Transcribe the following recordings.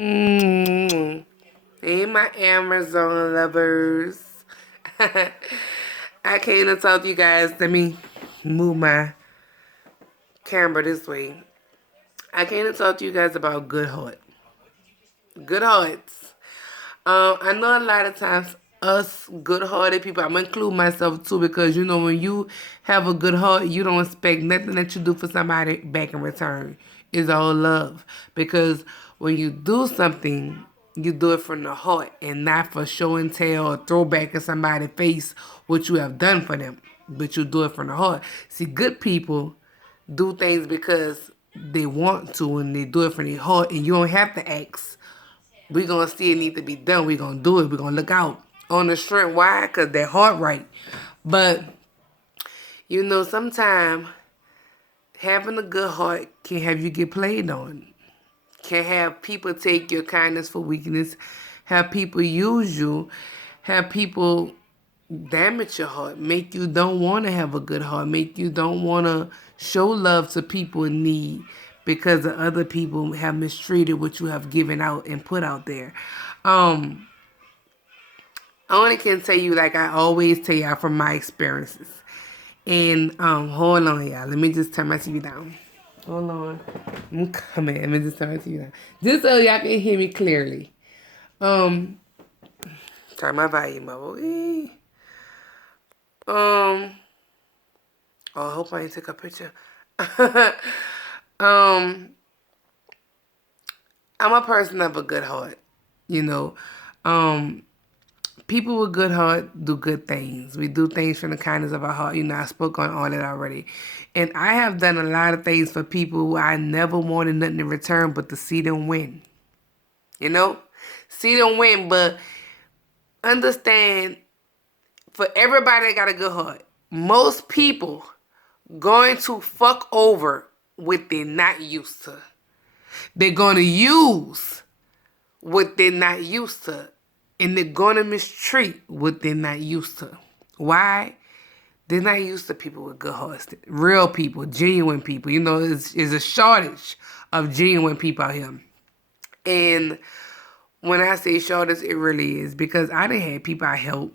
Mm. Hey, my Amazon lovers. I came to talk to you guys. Let me move my camera this way. I came to talk to you guys about good heart. Good hearts. I know a lot of times us good-hearted people, I'm gonna include myself too, because you know when you have a good heart, you don't expect nothing that you do for somebody back in return. It's all love. Because when you do something, you do it from the heart and not for show and tell or throw back in somebody's face what you have done for them. But you do it from the heart. See, good people do things because they want to and they do it from their heart, and you don't have to ask. We gonna see it need to be done. We gonna do it. We gonna look out on the strength. Why? Cause their heart right. But you know, sometimes having a good heart can have you get played on. Can have people take your kindness for weakness. Have people use you. Have people damage your heart. Make you don't want to have a good heart. Make you don't want to show love to people in need because the other people have mistreated what you have given out and put out there. Um, I only can tell you like I always tell y'all from my experiences. And hold on, y'all. Let me just turn my TV down. Hold on. I'm coming. Let me just turn my TV down. Just so y'all can hear me clearly. Um, Turn my volume up. Okay. Um, oh, I hope I didn't take a picture. um, I'm a person of a good heart. You know, um, people with good heart do good things. We do things from the kindness of our heart. You know, I spoke on all that already. And I have done a lot of things for people who I never wanted nothing in return but to see them win. You know? See them win, but understand for everybody that got a good heart, most people going to fuck over what they're not used to. They're going to use what they're not used to. And they're going to mistreat what they're not used to. Why? They're not used to people with good hearts. Real people, genuine people. You know, it's a shortage of genuine people out here. And when I say shortage, it really is. Because I done had people I helped.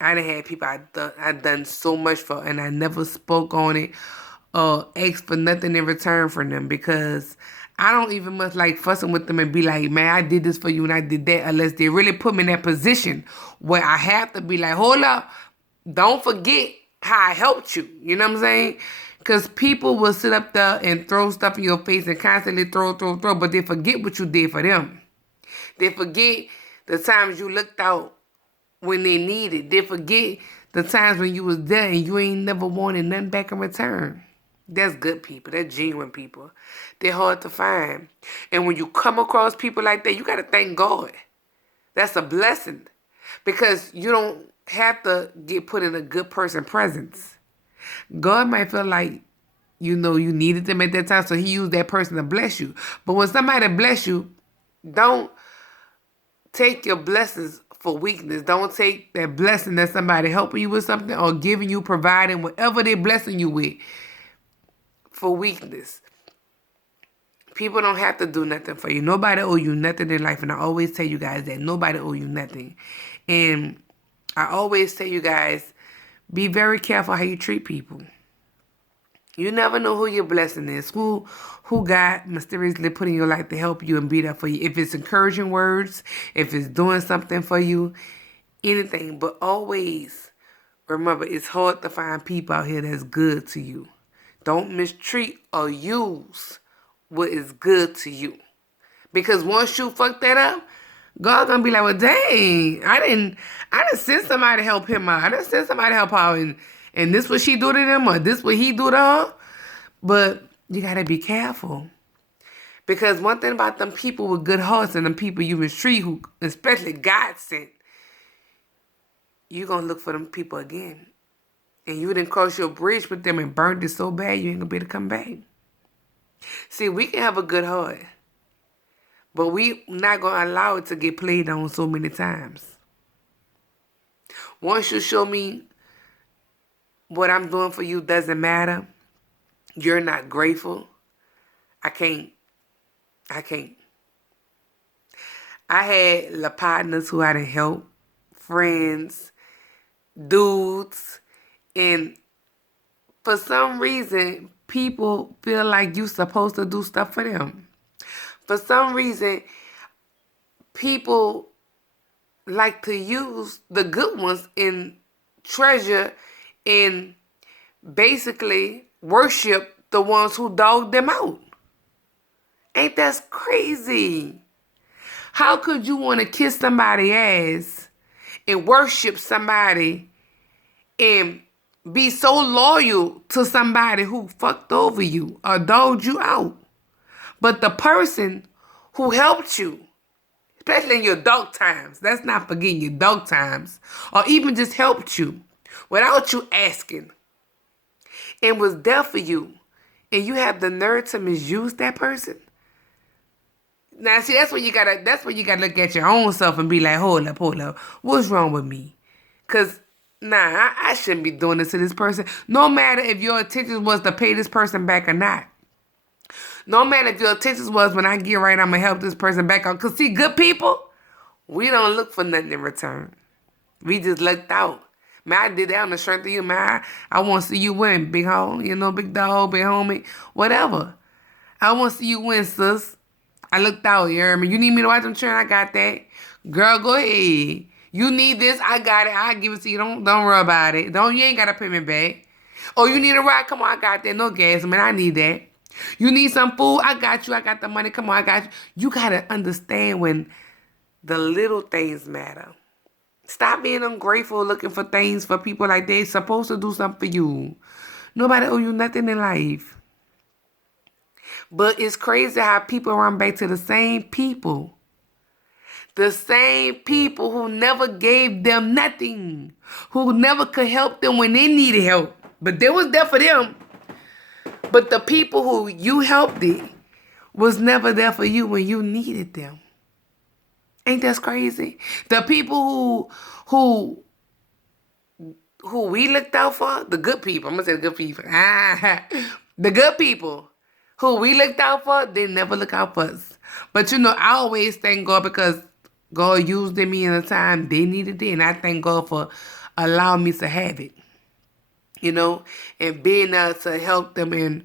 I done had people I done so much for, and I never spoke on it or asked for nothing in return from them, because I don't even much like fussing with them and be like, man, I did this for you and I did that, unless they really put me in that position where I have to be like, hold up, don't forget how I helped you. You know what I'm saying? Because people will sit up there and throw stuff in your face and constantly throw, but they forget what you did for them. They forget the times you looked out when they needed. They forget the times when you was there and you ain't never wanted nothing back in return. That's good people. That's genuine people. They're hard to find. And when you come across people like that, you got to thank God. That's a blessing. Because you don't have to get put in a good person presence. God might feel like, you know, you needed them at that time, so he used that person to bless you. But when somebody bless you, don't take your blessings for weakness. Don't take that blessing that somebody helping you with something or giving you, providing whatever they're blessing you with for weakness. People don't have to do nothing for you. Nobody owe you nothing in life. And I always tell you guys that nobody owe you nothing. And I always tell you guys, be very careful how you treat people. You never know who your blessing is, who God mysteriously put in your life to help you and be there for you. If it's encouraging words, if it's doing something for you, anything. But always remember, it's hard to find people out here that's good to you. Don't mistreat or use what is good to you. Because once you fuck that up, God gonna be like, well, dang, I didn't send somebody to help him out. I didn't send somebody to help out, and this what she do to them, or this what he do to her. But you gotta be careful. Because one thing about them people with good hearts and them people you mistreat, who especially God sent, you gonna look for them people again. And you didn't cross your bridge with them and burned it so bad you ain't gonna be able to come back. See, we can have a good heart, but we not gonna allow it to get played on so many times. Once you show me what I'm doing for you doesn't matter, you're not grateful, I can't. I had the partners who I didn't help, friends, dudes, and for some reason, people feel like you supposed to do stuff for them. For some reason, people like to use the good ones and treasure and basically worship the ones who dogged them out. Ain't that crazy? How could you want to kiss somebody's ass and worship somebody and be so loyal to somebody who fucked over you or dogged you out? But the person who helped you, especially in your dark times, let's not forget your dark times, or even just helped you without you asking and was there for you, and you have the nerve to misuse that person. Now, see, that's when you gotta look at your own self and be like, hold up, what's wrong with me? Cause I shouldn't be doing this to this person. No matter if your intention was to pay this person back or not. No matter if your intention was when I get right, I'm gonna help this person back out. Cause see, good people, we don't look for nothing in return. We just lucked out. Man, I did that on the strength of you, man. I want to see you win, big hoe, big dog, big homie, whatever. I want to see you win, sis. I looked out, you heard me? You need me to watch them children? I got that. Girl, go ahead. You need this? I got it. I'll give it to you. Don't worry about it. You ain't got to pay me back. Oh, you need a ride? Come on, I got that. No gas, man. I need that. You need some food? I got you. I got the money. Come on, I got you. You got to understand when the little things matter. Stop being ungrateful looking for things for people like they're supposed to do something for you. Nobody owe you nothing in life. But it's crazy how people run back to the same people. The same people who never gave them nothing. Who never could help them when they needed help. But they was there for them. But the people who you helped it was never there for you when you needed them. Ain't that crazy? The people who we looked out for, the good people. I'm gonna say the good people. The good people who we looked out for, they never look out for us. But I always thank God because God used me in a time they needed it, and I thank God for allowing me to have it. And being there to help them and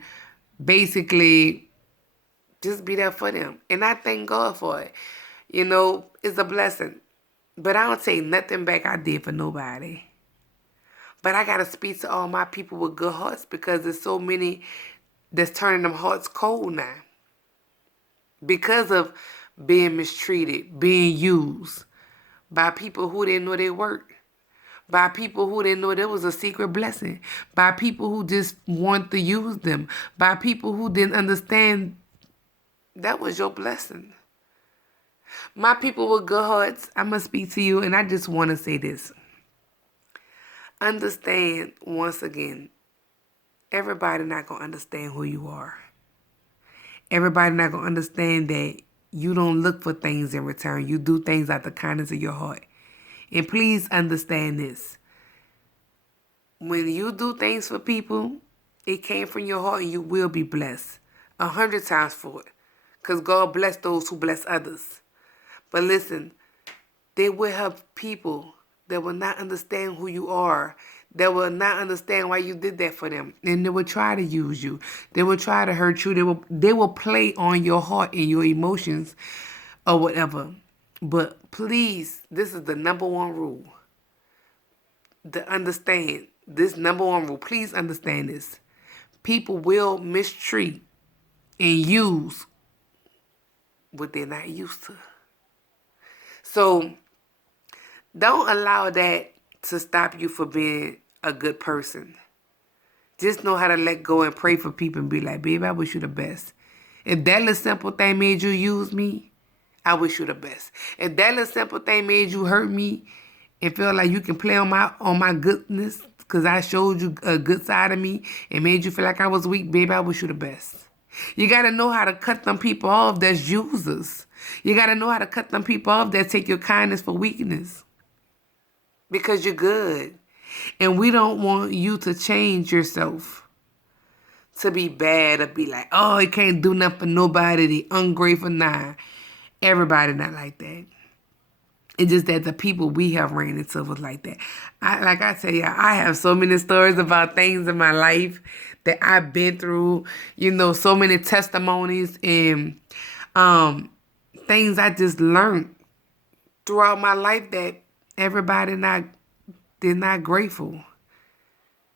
basically just be there for them. And I thank God for it. It's a blessing. But I don't take nothing back I did for nobody. But I got to speak to all my people with good hearts because there's so many that's turning them hearts cold now. Because of being mistreated, being used by people who didn't know they worked. By people who didn't know there was a secret blessing. By people who just want to use them. By people who didn't understand that was your blessing. My people with good hearts, I'm going to speak to you, and I just want to say this. Understand, once again, everybody not going to understand who you are. Everybody not going to understand that you don't look for things in return. You do things out the kindness of your heart. And please understand this. When you do things for people, it came from your heart and you will be blessed 100 times for it. Because God bless those who bless others. But listen, they will have people that will not understand who you are, that will not understand why you did that for them. And they will try to use you. They will try to hurt you. They will play on your heart and your emotions or whatever. But please, this is the number one rule. To understand this number one rule. Please understand this. People will mistreat and use what they're not used to. So don't allow that to stop you from being a good person. Just know how to let go and pray for people and be like, baby, I wish you the best. If that little simple thing made you use me, I wish you the best. If that little simple thing made you hurt me and feel like you can play on my goodness because I showed you a good side of me and made you feel like I was weak, baby, I wish you the best. You got to know how to cut them people off that's users. You got to know how to cut them people off that take your kindness for weakness. Because you're good. And we don't want you to change yourself to be bad or be like, oh, he can't do nothing for nobody, the ungrateful. Nah. Everybody not like that. It's just that the people we have ran into was like that. Like I tell you, I have so many stories about things in my life that I've been through. So many testimonies and um, things I just learned throughout my life that everybody they're not grateful.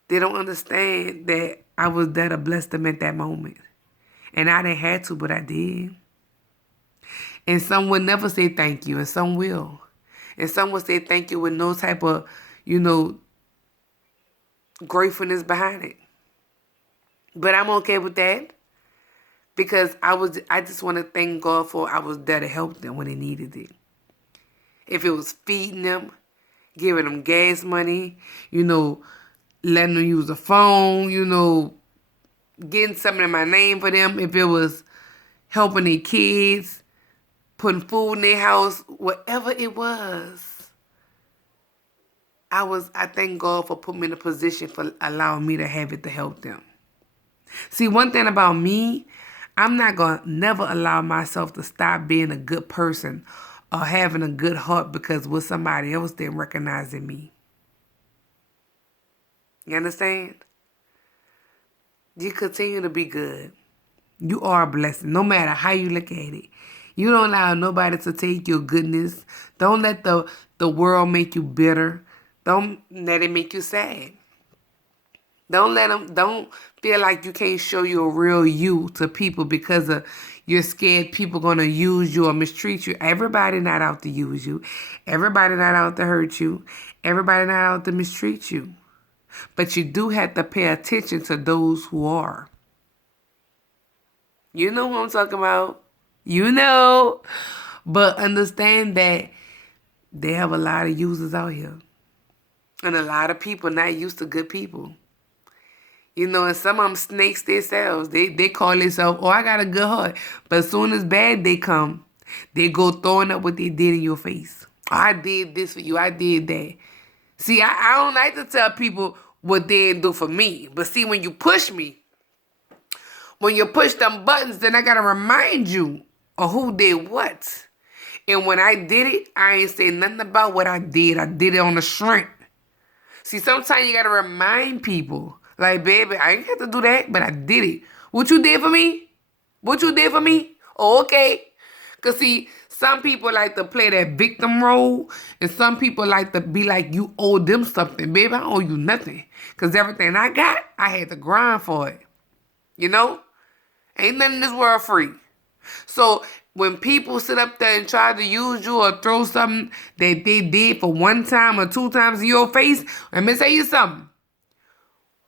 They don't understand that I was there to bless them at that moment. And I didn't have to, but I did. And some will never say thank you, and some will. And some will say thank you with no type of, you know, gratefulness behind it. But I'm okay with that because I just want to thank God for I was there to help them when they needed it. If it was feeding them, giving them gas money, letting them use a phone, getting something in my name for them. If it was helping their kids, putting food in their house, whatever it was. I thank God for putting me in a position for allowing me to have it to help them. See, one thing about me, I'm not going to never allow myself to stop being a good person or having a good heart because what somebody else didn't recognize in me. You understand? You continue to be good. You are a blessing, no matter how you look at it. You don't allow nobody to take your goodness. Don't let the world make you bitter. Don't let it make you sad. Don't feel like you can't show your real you to people because you're scared people going to use you or mistreat you. Everybody not out to use you. Everybody not out to hurt you. Everybody not out to mistreat you. But you do have to pay attention to those who are. You know what I'm talking about. You know. But understand that they have a lot of users out here. And a lot of people not used to good people. And some of them snakes themselves. They call themselves, oh, I got a good heart. But as soon as bad they come, they go throwing up what they did in your face. Oh, I did this for you. I did that. See, I don't like to tell people what they didn't do for me. But see, when you push me, when you push them buttons, then I got to remind you of who did what. And when I did it, I ain't say nothing about what I did. I did it on the strength. See, sometimes you got to remind people. Like, baby, I ain't have to do that, but I did it. What you did for me? What you did for me? Oh, okay. Because, see, some people like to play that victim role, and some people like to be like, you owe them something. Baby, I don't owe you nothing. Because everything I got, I had to grind for it. Ain't nothing in this world free. So when people sit up there and try to use you or throw something that they did for one time or two times in your face, let me tell you something.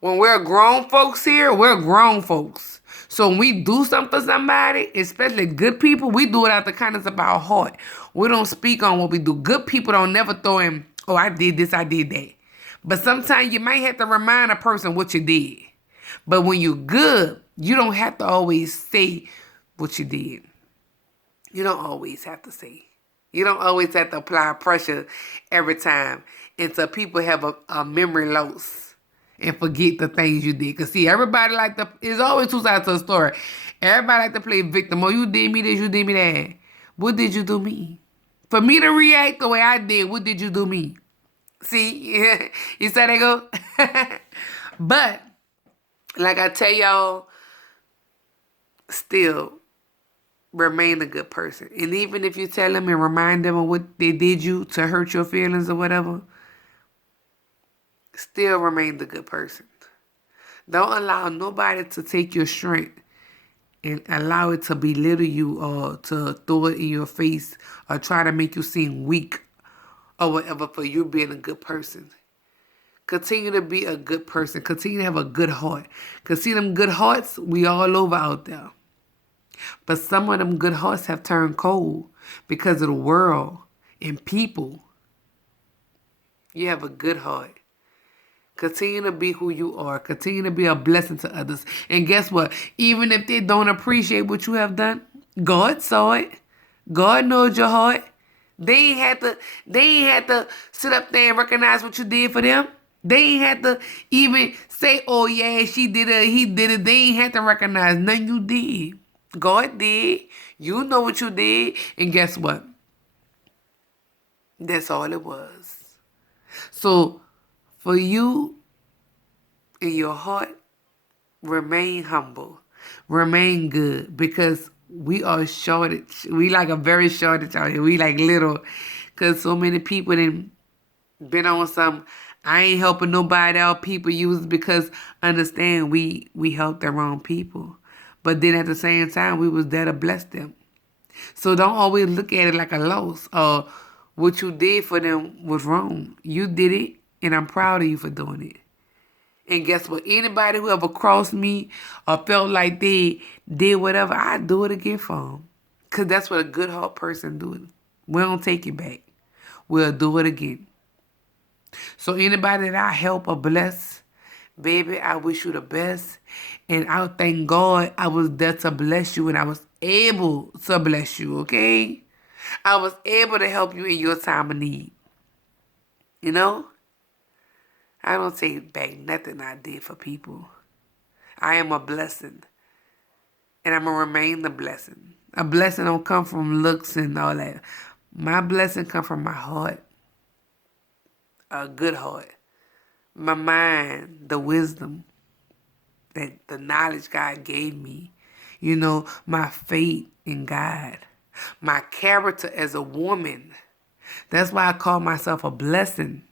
When we're grown folks here, we're grown folks. So when we do something for somebody, especially good people, we do it out the kindness of our heart. We don't speak on what we do. Good people don't never throw in, oh, I did this, I did that. But sometimes you might have to remind a person what you did. But when you're good, you don't have to always say what you did. You don't always have to say. You don't always have to apply pressure every time until people have a memory loss and forget the things you did. Because, see, everybody there's always two sides to a story. Everybody like to play victim. Oh, you did me this, you did me that. What did you do me? For me to react the way I did, what did you do me? See, you said they go? But, like I tell y'all, still remain a good person. And even if you tell them and remind them of what they did you to hurt your feelings or whatever, still remain the good person. Don't allow nobody to take your strength and allow it to belittle you or to throw it in your face or try to make you seem weak or whatever for you being a good person. Continue to be a good person. Continue to have a good heart. Because see them good hearts, we all over out there. But some of them good hearts have turned cold because of the world and people. You have a good heart. Continue to be who you are. Continue to be a blessing to others. And guess what? Even if they don't appreciate what you have done, God saw it. God knows your heart. They ain't had to sit up there and recognize what you did for them. They ain't had to even say, oh yeah, she did it, he did it. They ain't had to recognize nothing you did. God did. You know what you did. And guess what? That's all it was. So for you in your heart, remain humble. Remain good. Because we are shortage. We like a very shortage out here. We like little. Because so many people didn't been on some I ain't helping nobody out people use because understand we help the wrong people. But then at the same time we was there to bless them. So don't always look at it like a loss or what you did for them was wrong. You did it and I'm proud of you for doing it. And guess what? Anybody who ever crossed me or felt like they did whatever, I do it again for them. Because that's what a good heart person do. We don't take it back. We'll do it again. So anybody that I help or bless, baby, I wish you the best. And I thank God I was there to bless you and I was able to bless you, okay? I was able to help you in your time of need. You know? I don't take back nothing I did for people. I am a blessing. And I'm going to remain the blessing. A blessing don't come from looks and all that. My blessing come from my heart. A good heart. My mind, the wisdom, that the knowledge God gave me, you know, my faith in God, my character as a woman. That's why I call myself a blessing.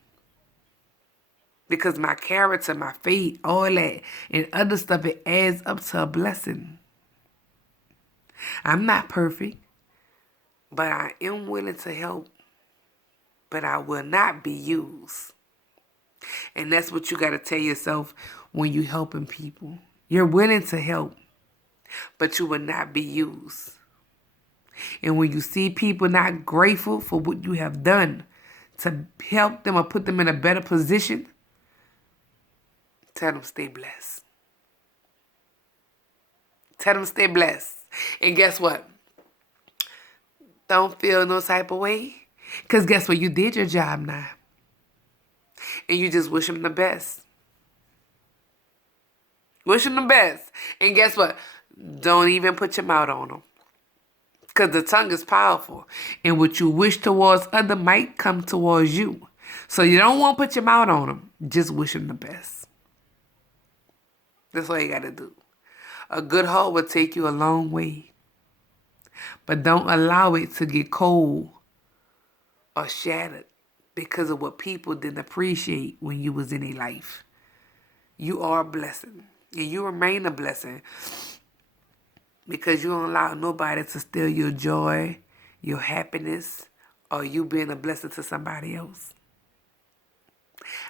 Because my character, my faith, all that, and other stuff, it adds up to a blessing. I'm not perfect, but I am willing to help, but I will not be used. And that's what you got to tell yourself when you're helping people. You're willing to help, but you will not be used. And when you see people not grateful for what you have done to help them or put them in a better position, tell them stay blessed. Tell them stay blessed. And guess what? Don't feel no type of way. Because guess what? You did your job now. And you just wish them the best. Wish them the best. And guess what? Don't even put your mouth on them. Because the tongue is powerful. And what you wish towards other might come towards you. So you don't want to put your mouth on them. Just wish them the best. That's all you got to do. A good heart will take you a long way. But don't allow it to get cold or shattered because of what people didn't appreciate when you was in their life. You are a blessing. And you remain a blessing because you don't allow nobody to steal your joy, your happiness, or you being a blessing to somebody else.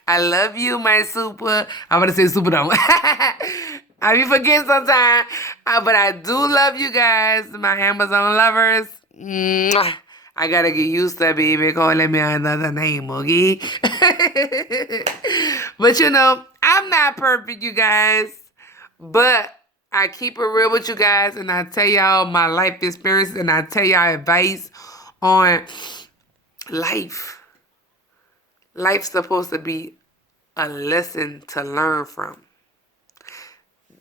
I love you, my super. I'm going to say super don't. I be forgetting sometimes. But I do love you guys, my Amazon lovers. Mwah. I got to get used to it, baby. Calling me another name, okay? But you know, I'm not perfect, you guys. But I keep it real with you guys. And I tell y'all my life experiences. And I tell y'all advice on life. Life's supposed to be a lesson to learn from.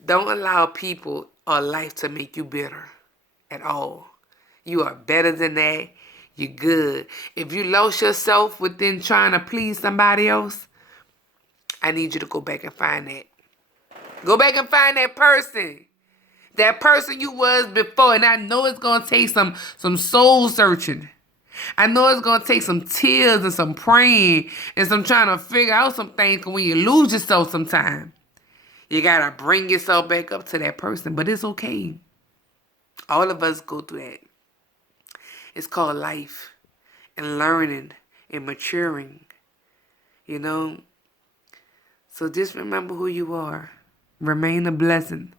Don't allow people or life to make you bitter at all. You are better than that. You're good. If you lost yourself within trying to please somebody else, I need you to go back and find that. Go back and find that person. That person you was before. And I know it's going to take some soul searching. I know it's going to take some tears and some praying and some trying to figure out some things. Because when you lose yourself sometimes, you got to bring yourself back up to that person. But it's okay. All of us go through that. It's called life and learning and maturing, you know. So just remember who you are. Remain a blessing.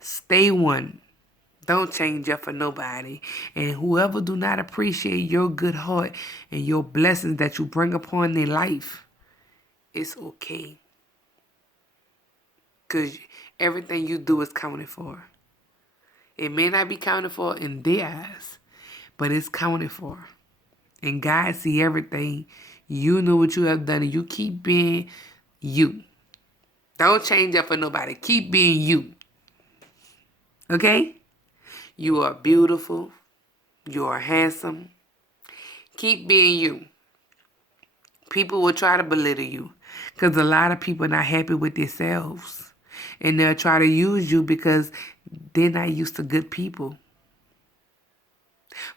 Stay one. Don't change up for nobody. And whoever do not appreciate your good heart and your blessings that you bring upon their life, it's okay. Because everything you do is counted for. It may not be counted for in their eyes, but it's counted for. And God see everything. You know what you have done, and you keep being you. Don't change up for nobody. Keep being you. Okay? You are beautiful. You are handsome. Keep being you. People will try to belittle you because a lot of people are not happy with themselves. And they'll try to use you because they're not used to good people.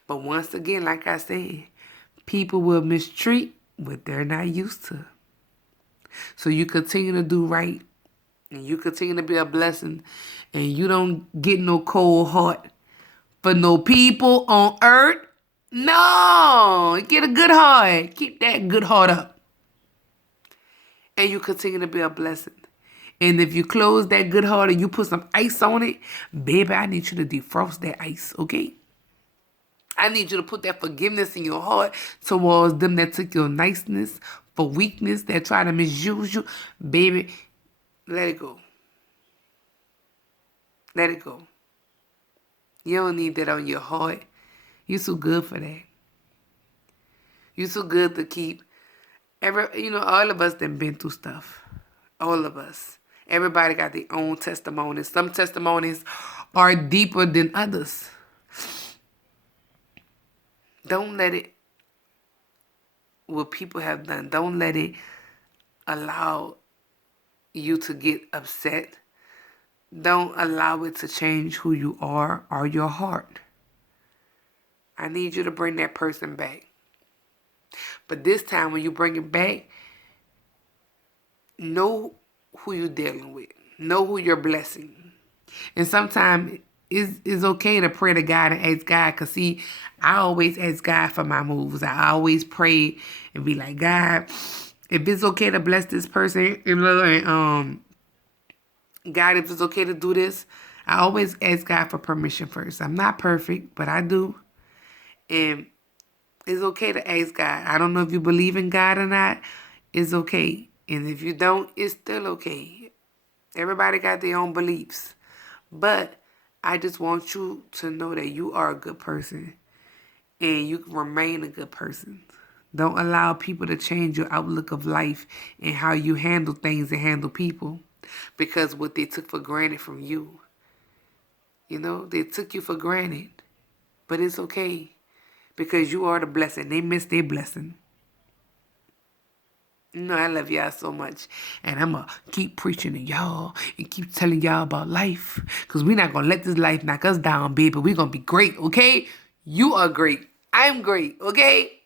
But once again, like I said, people will mistreat what they're not used to. So you continue to do right and you continue to be a blessing and you don't get no cold heart for no people on earth. No, get a good heart. Keep that good heart up. And you continue to be a blessing. And if you close that good heart and you put some ice on it, baby, I need you to defrost that ice, okay? I need you to put that forgiveness in your heart towards them that took your niceness for weakness, that try to misuse you. Baby, let it go. Let it go. You don't need that on your heart. You're too good for that. You're too good to keep. All of us that been through stuff. All of us. Everybody got their own testimonies. Some testimonies are deeper than others. Don't let it, what people have done, don't let it allow you to get upset. Don't allow it to change who you are or your heart. I need you to bring that person back. But this time when you bring it back, know who you're dealing with. Know who you're blessing. And sometimes it's okay to pray to God and ask God. Because see, I always ask God for my moves. I always pray and be like, God, if it's okay to bless this person, God, if it's okay to do this, I always ask God for permission first. I'm not perfect, but I do. And it's okay to ask God. I don't know if you believe in God or not. It's okay. And if you don't, it's still okay. Everybody got their own beliefs. But I just want you to know that you are a good person. And you can remain a good person. Don't allow people to change your outlook of life and how you handle things and handle people. Because what they took for granted from you. They took you for granted. But it's okay. Because you are the blessing. They missed their blessing. I love y'all so much. And I'm going to keep preaching to y'all and keep telling y'all about life. Because we're not going to let this life knock us down, baby. We're going to be great, okay? You are great. I'm great, okay?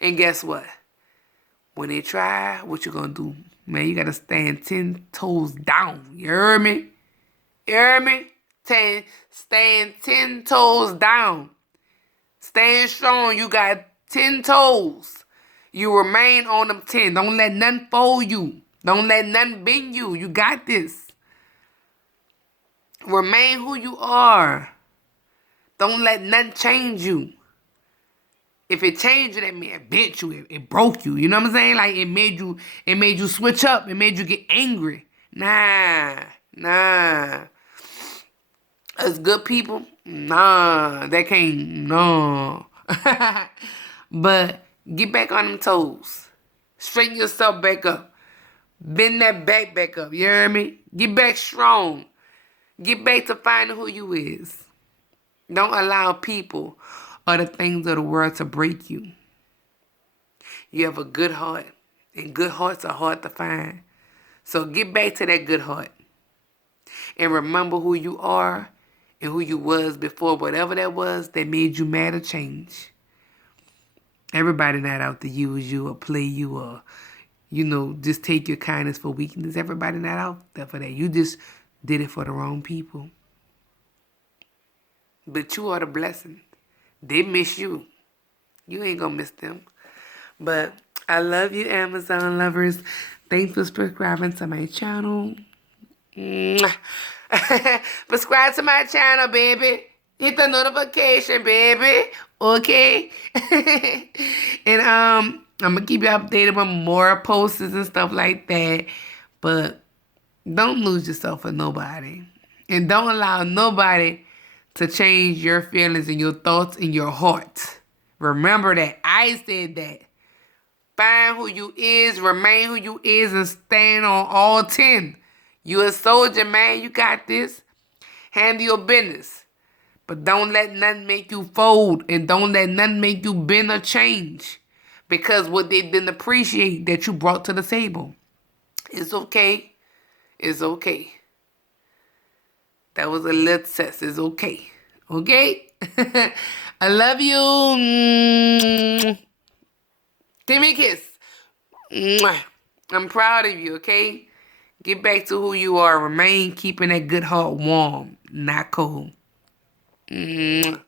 And guess what? When they try, what you going to do? Man, you got to stand 10 toes down. You heard me? You heard me? Stand 10 toes down. Stand strong. You got 10 toes. You remain on them 10. Don't let nothing fold you. Don't let nothing bend you. You got this. Remain who you are. Don't let nothing change you. If it changed you, that meant it bent you. It broke you. You know what I'm saying? Like it made you switch up. It made you get angry. Nah. Us good people, nah, they can't, no. But get back on them toes. Straighten yourself back up. Bend that back up. You hear me? Get back strong. Get back to finding who you is. Don't allow people or the things of the world to break you. You have a good heart. And good hearts are hard to find. So get back to that good heart. And remember who you are and who you was before, whatever that was that made you mad or change. Everybody not out to use you or play you or, just take your kindness for weakness. Everybody not out there for that. You just did it for the wrong people. But you are the blessing. They miss you. You ain't gonna miss them. But I love you, Amazon lovers. Thanks for subscribing to my channel. Subscribe to my channel, baby. Hit the notification, baby. Okay? And I'm gonna keep you updated with more posts and stuff like that. But don't lose yourself for nobody. And don't allow nobody to change your feelings and your thoughts and your heart. Remember that. I said that. Find who you is, remain who you is, and stand on all 10. You a soldier, man. You got this. Handle your business. But don't let nothing make you fold, and don't let nothing make you bend or change. Because what they didn't appreciate that you brought to the table. It's okay. It's okay. That was a little test. It's okay. Okay? I love you. Give me a kiss. Mwah. I'm proud of you, okay? Get back to who you are. Remain keeping that good heart warm, not cold. Mwah.